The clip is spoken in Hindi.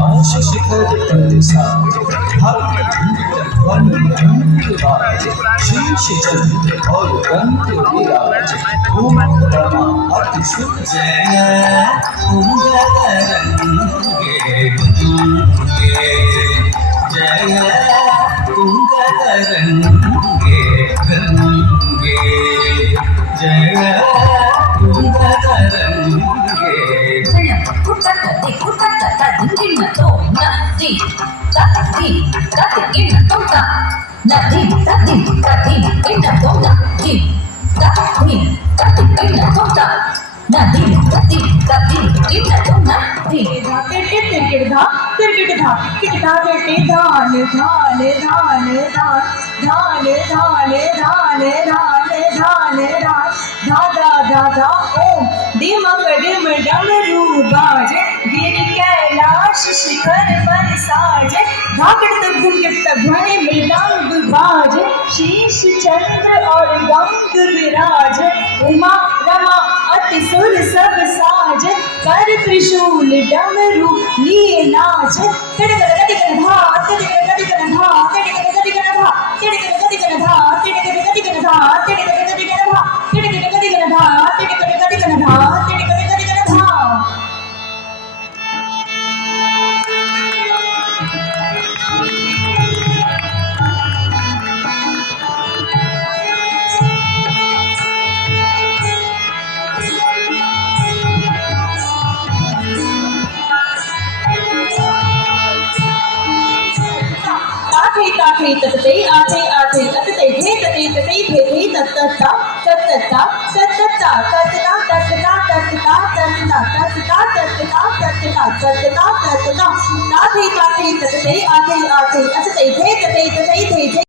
आशीष शिखर पर शीश चंद्र और रंग विराज अति सुख जय कुंदरंगे जय कुंदरंगे गंगे जय कुंदरंगे कैलाश शिखर पर साजे धाकड़ ध्वनि मृदंग बाजे शीश चंद्र और गंग विराज उमा रमा अति सुर सब साज कर त्रिशूल डमरू लिए नाच तिड़कन गदिकन धा तिड़कन गदिकन धा तिड़कन गदिकन धा तिड़कन गदिकन धा तिड़कन गदिकन धा तिड़कन गदिकन धा तिड़कन गदिकन धा तिड़कन गदिकन धा तिड़कन गदिकन धा। ताठे ततते आठे आठे अतते धे तते तते धे धे तत्तता तत्तता तत्तता तत्तता तत्तता तत्तता तत्तता तत्तता तत्तता तत्तता तत्तता तत्तता ताठे ताठे ततते आठे आठे अतते धे तते तते धे धे